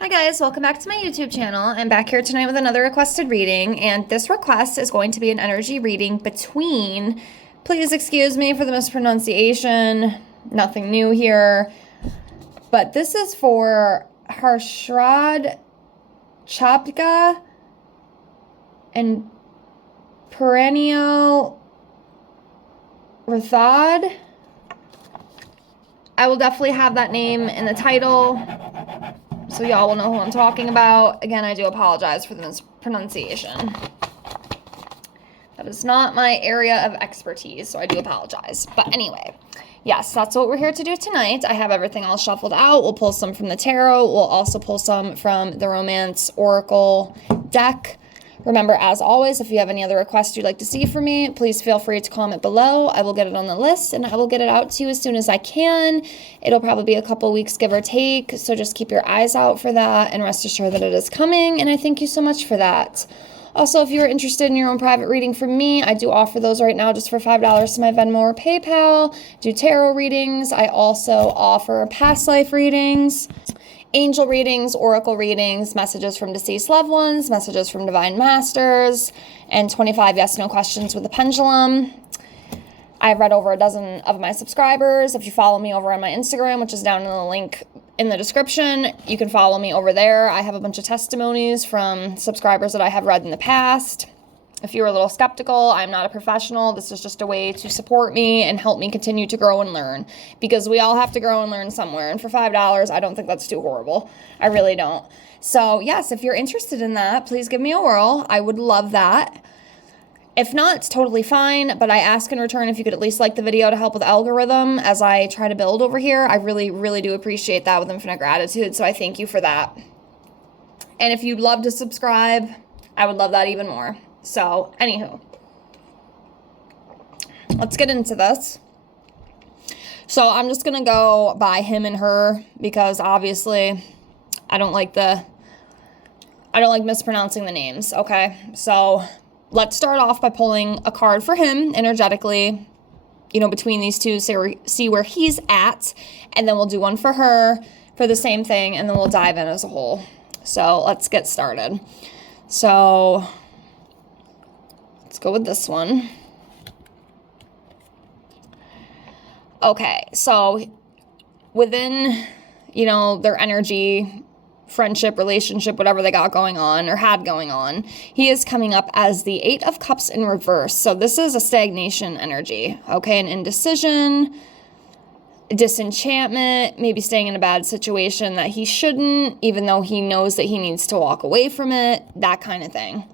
Hi guys, welcome back to my YouTube channel. I'm back here tonight with another requested reading, and this request is going to be an energy reading between, please excuse me for the mispronunciation, nothing new here, but this is for Harshad, Chopda, and perennial rathod. I will definitely have that name in the title, so y'all will know who I'm talking about. Again, I do apologize for the mispronunciation. That is not my area of expertise, so I do apologize. But anyway, yes, that's what we're here to do tonight. I have everything all shuffled out. We'll pull some from the tarot. We'll also pull some from the Romance Oracle deck. Remember, as always, if you have any other requests you'd like to see from me, please feel free to comment below. I will get it on the list, and I will get it out to you as soon as I can. It'll probably be a couple weeks, give or take, so just keep your eyes out for that, and rest assured that it is coming, and I thank you so much for that. Also, if you're interested in your own private reading from me, I do offer those right now just for $5 to my Venmo or PayPal. Do tarot readings. I also offer past life readings, angel readings, oracle readings, messages from deceased loved ones, messages from divine masters, and 25 yes/no questions with a pendulum. I've read over a dozen of my subscribers. If you follow me over on my Instagram, which is down in the link in the description, you can follow me over there. I have a bunch of testimonies from subscribers that I have read in the past. If you're a little skeptical, I'm not a professional. This is just a way to support me and help me continue to grow and learn, because we all have to grow and learn somewhere. And for $5, I don't think that's too horrible. I really don't. So yes, if you're interested in that, please give me a whirl. I would love that. If not, it's totally fine, but I ask in return if you could at least like the video to help with algorithm as I try to build over here. I really, really do appreciate that with infinite gratitude, so I thank you for that. And if you'd love to subscribe, I would love that even more. So, anywho, let's get into this. So I'm just gonna go by him and her, because obviously I don't like mispronouncing the names, okay? So let's start off by pulling a card for him energetically, you know, between these two, see where he's at, and then we'll do one for her for the same thing, and then we'll dive in as a whole. So let's get started. So let's go with this one. Okay, so within, you know, their energy, friendship, relationship, whatever they got going on or had going on, he is coming up as the Eight of Cups in reverse. So this is a stagnation energy, okay? An indecision, disenchantment, maybe staying in a bad situation that he shouldn't, even though he knows that he needs to walk away from it, that kind of thing.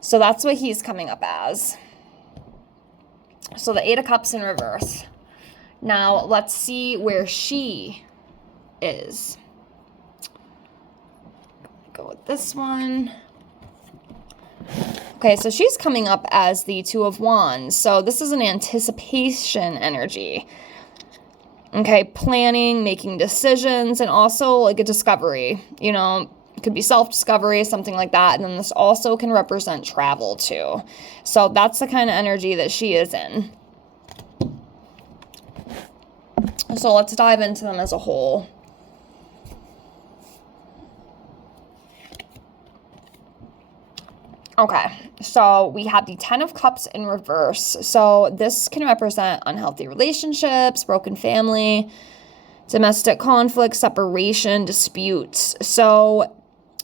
So that's what he's coming up as. So the Eight of Cups in reverse. Now let's see where she is. Go with this one. Okay, so she's coming up as the Two of Wands. So this is an anticipation energy. Okay, planning, making decisions, and also like a discovery. You know, it could be self-discovery, something like that. And then this also can represent travel too. So that's the kind of energy that she is in. So let's dive into them as a whole. Okay, so we have the Ten of Cups in reverse. So this can represent unhealthy relationships, broken family, domestic conflict, separation, disputes. So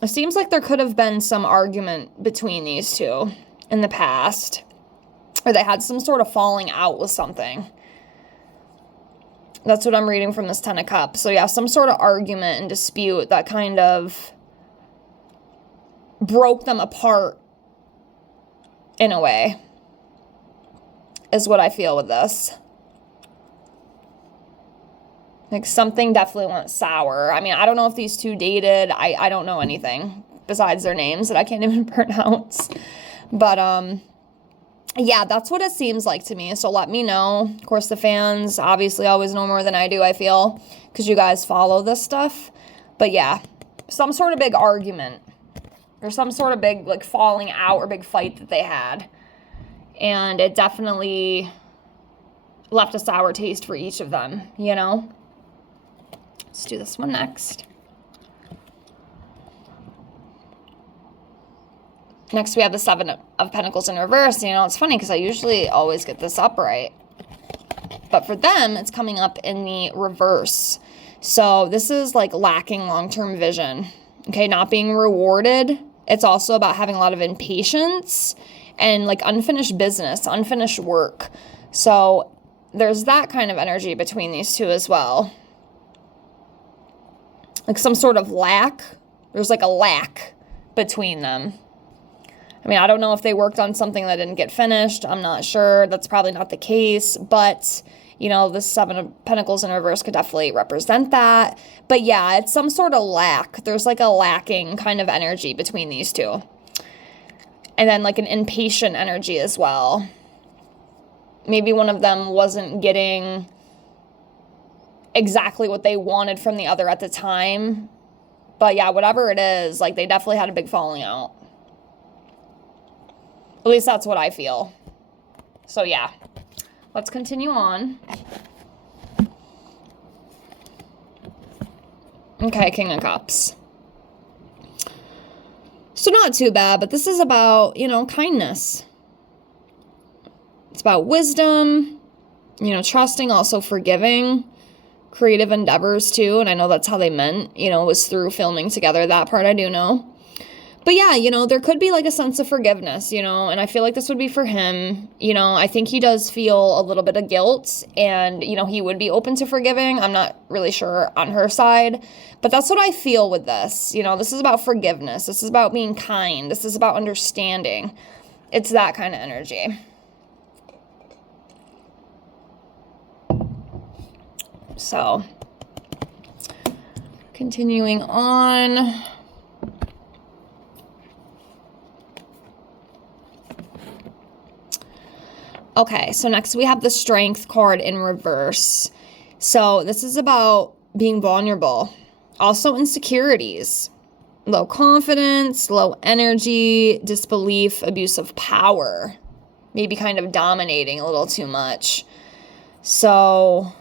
it seems like there could have been some argument between these two in the past, or they had some sort of falling out with something. That's what I'm reading from this Ten of Cups. So yeah, some sort of argument and dispute that kind of broke them apart in a way, is what I feel with this. Like something definitely went sour. I mean, I don't know if these two dated. I don't know anything besides their names that I can't even pronounce. But yeah, that's what it seems like to me. So let me know. Of course, the fans obviously always know more than I do, I feel, because you guys follow this stuff. But yeah, some sort of big argument or some sort of big like falling out or big fight that they had. And it definitely left a sour taste for each of them, you know? Let's do this one next. Next, we have the Seven of Pentacles in reverse. You know, it's funny because I usually always get this upright. But for them, it's coming up in the reverse. So this is like lacking long-term vision. Okay, not being rewarded. It's also about having a lot of impatience and like unfinished business, unfinished work. So there's that kind of energy between these two as well. Like some sort of lack. There's like a lack between them. I mean, I don't know if they worked on something that didn't get finished. I'm not sure. That's probably not the case. But, you know, the Seven of Pentacles in reverse could definitely represent that. But yeah, it's some sort of lack. There's like a lacking kind of energy between these two. And then like an impatient energy as well. Maybe one of them wasn't getting exactly what they wanted from the other at the time. But yeah, whatever it is, like they definitely had a big falling out. At least that's what I feel. So yeah, let's continue on. Okay, King of Cups. So not too bad, but this is about, you know, kindness. It's about wisdom, you know, trusting, also forgiving, creative endeavors too. And I know that's how they meant, you know, it was through filming together. That part I do know. But yeah, you know, there could be like a sense of forgiveness, you know, and I feel like this would be for him. You know, I think he does feel a little bit of guilt and, you know, he would be open to forgiving. I'm not really sure on her side, but that's what I feel with this. You know, this is about forgiveness. This is about being kind. This is about understanding. It's that kind of energy. So, continuing on. Okay, so next we have the Strength card in reverse. So this is about being vulnerable. Also insecurities. Low confidence, low energy, disbelief, abuse of power. Maybe kind of dominating a little too much. So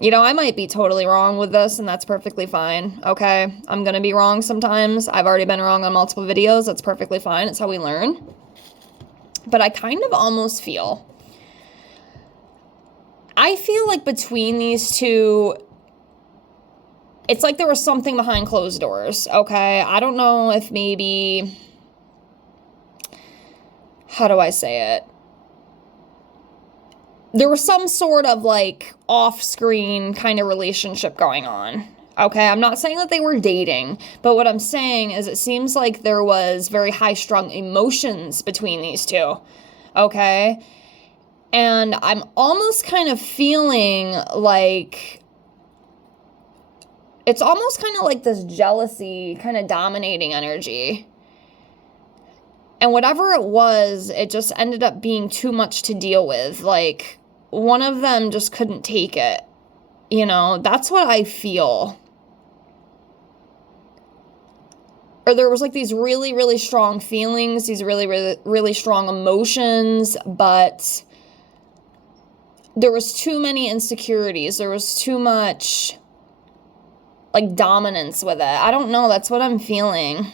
you know, I might be totally wrong with this, and that's perfectly fine, okay? I'm gonna be wrong sometimes. I've already been wrong on multiple videos. That's perfectly fine. It's how we learn. But I kind of almost feel... I feel like between these two, it's like there was something behind closed doors, okay? I don't know if maybe... How do I say it? There was some sort of like off-screen kind of relationship going on. Okay, I'm not saying that they were dating, but what I'm saying is it seems like there was very high-strung emotions between these two. Okay? And I'm almost kind of feeling like it's almost kind of like this jealousy, kind of dominating energy. And whatever it was, it just ended up being too much to deal with. Like, one of them just couldn't take it. You know, that's what I feel. Or there was like these really, really strong feelings, these really, really, really strong emotions, but there was too many insecurities. There was too much, like, dominance with it. I don't know. That's what I'm feeling.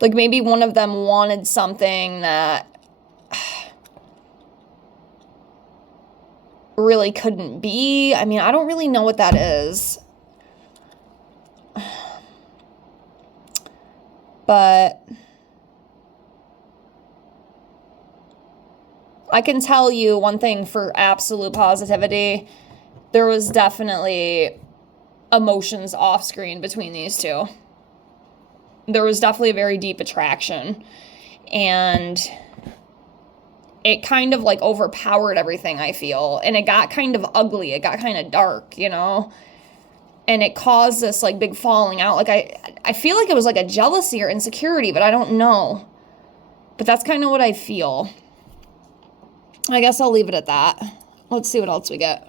Like, maybe one of them wanted something that really couldn't be. I mean, I don't really know what that is. But I can tell you one thing for absolute positivity. There was definitely emotions off screen between these two. There was definitely a very deep attraction. And it kind of like overpowered everything, I feel. And it got kind of ugly. It got kind of dark, you know? And it caused this like big falling out. Like I feel like it was like a jealousy or insecurity, but I don't know. But that's kind of what I feel. I guess I'll leave it at that. Let's see what else we get.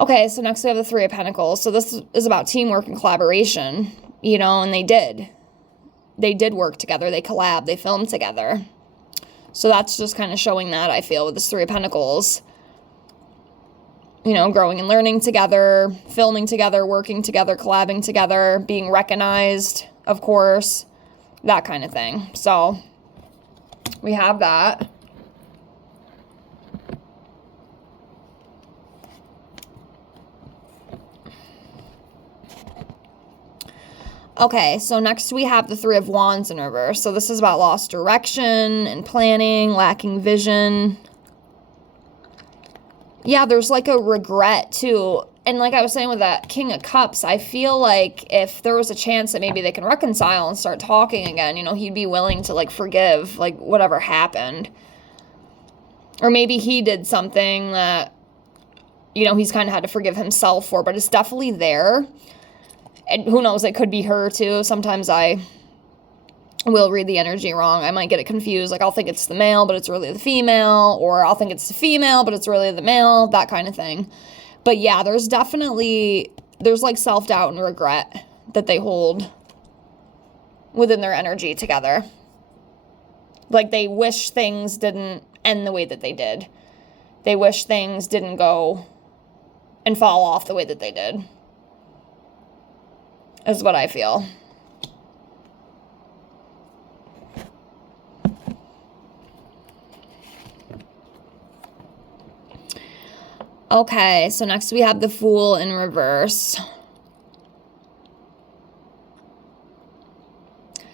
Okay, so next we have the Three of Pentacles. So this is about teamwork and collaboration, you know, and they did. They did work together. They collabed. They filmed together. So that's just kind of showing that, I feel, with this Three of Pentacles. You know, growing and learning together, filming together, working together, collabing together, being recognized, of course, that kind of thing. So we have that. Okay, so next we have the Three of Wands in reverse. So this is about lost direction and planning, lacking vision. Yeah, there's like a regret too. And like I was saying with that King of Cups, I feel like if there was a chance that maybe they can reconcile and start talking again, you know, he'd be willing to like forgive like whatever happened. Or maybe he did something that, you know, he's kind of had to forgive himself for, but it's definitely there. And who knows, it could be her too. Sometimes I will read the energy wrong. I might get it confused. Like I'll think it's the male, but it's really the female. Or I'll think it's the female, but it's really the male. That kind of thing. But yeah, there's like self-doubt and regret that they hold within their energy together. Like they wish things didn't end the way that they did. They wish things didn't go and fall off the way that they did. Is what I feel. Okay, so next we have the Fool in reverse.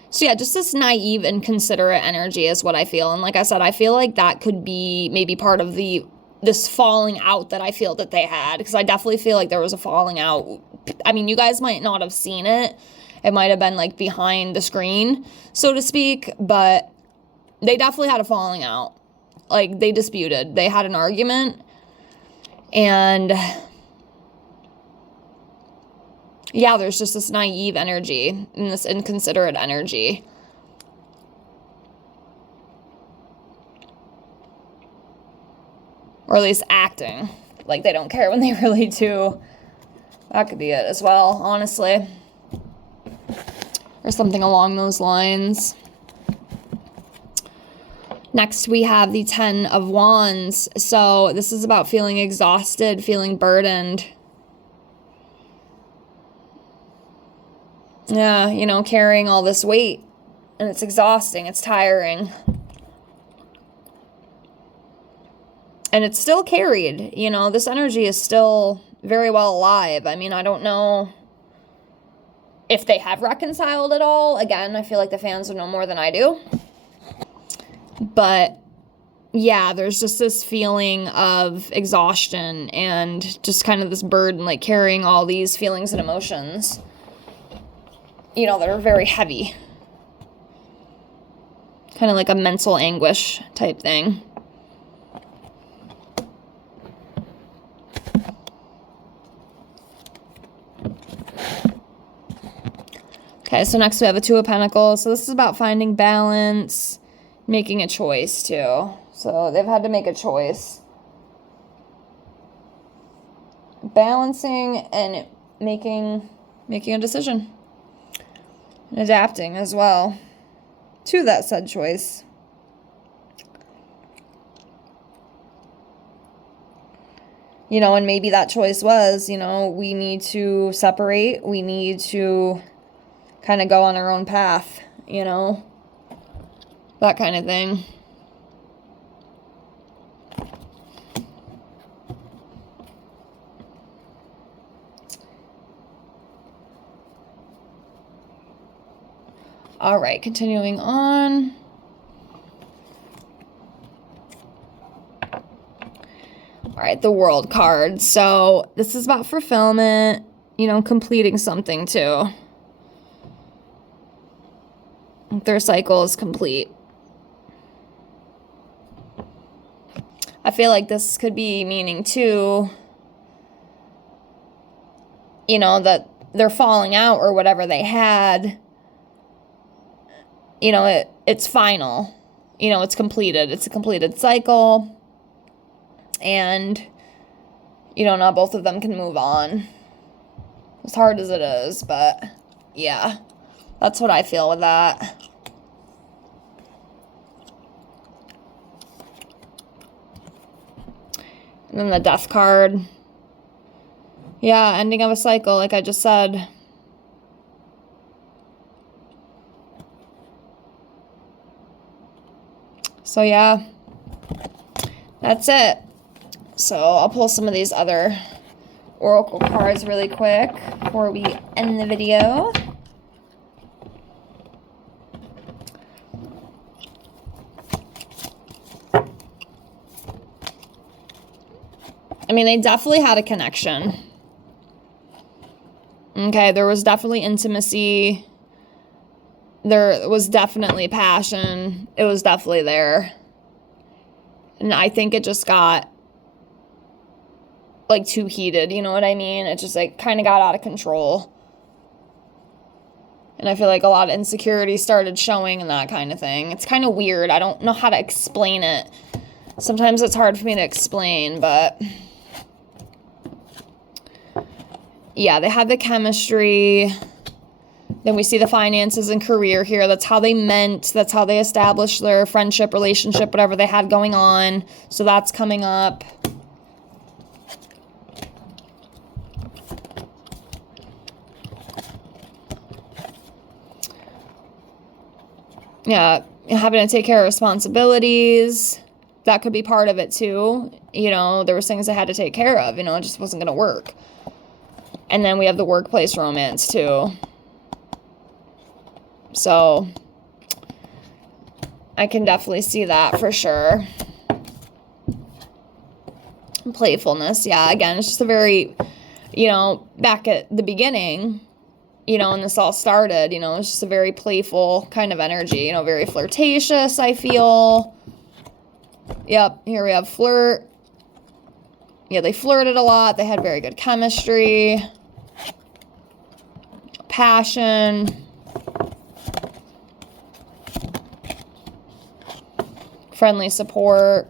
So yeah, just this naive and considerate energy is what I feel. And like I said, I feel like that could be maybe part of this falling out that I feel that they had. Because I definitely feel like there was a falling out. I mean, you guys might not have seen it. It might have been like behind the screen, so to speak. But they definitely had a falling out. Like they disputed. They had an argument. And yeah, there's just this naive energy and this inconsiderate energy. Or at least acting like they don't care when they really do. That could be it as well, honestly. Or something along those lines. Next, we have the Ten of Wands. So this is about feeling exhausted, feeling burdened. Yeah, you know, carrying all this weight. And it's exhausting. It's tiring. And it's still carried. You know, this energy is still very well alive. I mean, I don't know if they have reconciled at all. Again, I feel like the fans would know more than I do. But yeah, there's just this feeling of exhaustion and just kind of this burden, like carrying all these feelings and emotions, you know, that are very heavy. Kind of like a mental anguish type thing. Okay, so next we have a Two of Pentacles. So this is about finding balance, making a choice too. So they've had to make a choice. Balancing and making a decision. And adapting as well to that said choice. You know, and maybe that choice was, you know, we need to separate. We need to kind of go on our own path, you know, that kind of thing. All right, continuing on. All right, the World card. So this is about fulfillment, you know, completing something too. Their cycle is complete. I feel like this could be meaning too, you know, that they're falling out or whatever they had, you know, it's final. You know, it's completed. It's a completed cycle. And, you know, not both of them can move on. As hard as it is, but yeah, that's what I feel with that. And then the Death card. Yeah, ending of a cycle, like I just said. So yeah, that's it. So I'll pull some of these other oracle cards really quick before we end the video. I mean, they definitely had a connection. Okay, there was definitely intimacy. There was definitely passion. It was definitely there. And I think it just got, like, too heated, you know what I mean? It just, like, kind of got out of control. And I feel like a lot of insecurity started showing and that kind of thing. It's kind of weird. I don't know how to explain it. Sometimes it's hard for me to explain, but yeah, they had the chemistry. Then we see the finances and career here. That's how they meant. That's how they established their friendship, relationship, whatever they had going on. So that's coming up. Yeah, having to take care of responsibilities. That could be part of it too. You know, there was things I had to take care of. You know, it just wasn't going to work. And then we have the workplace romance too. So I can definitely see that for sure. Playfulness. Yeah, again, it's just a very, you know, back at the beginning, you know, when this all started, you know, it's just a very playful kind of energy, you know, very flirtatious, I feel. Yep, here we have flirt. Yeah, they flirted a lot. They had very good chemistry. Passion. Friendly support.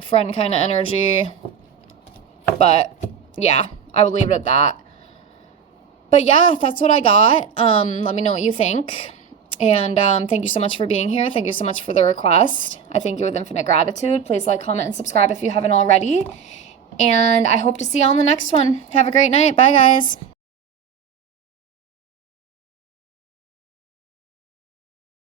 Friend kind of energy. But yeah, I would leave it at that. But yeah, that's what I got. Let me know what you think. And thank you so much for being here. Thank you so much for the request. I thank you with infinite gratitude. Please like, comment, and subscribe if you haven't already. And I hope to see you on the next one. Have a great night. Bye, guys.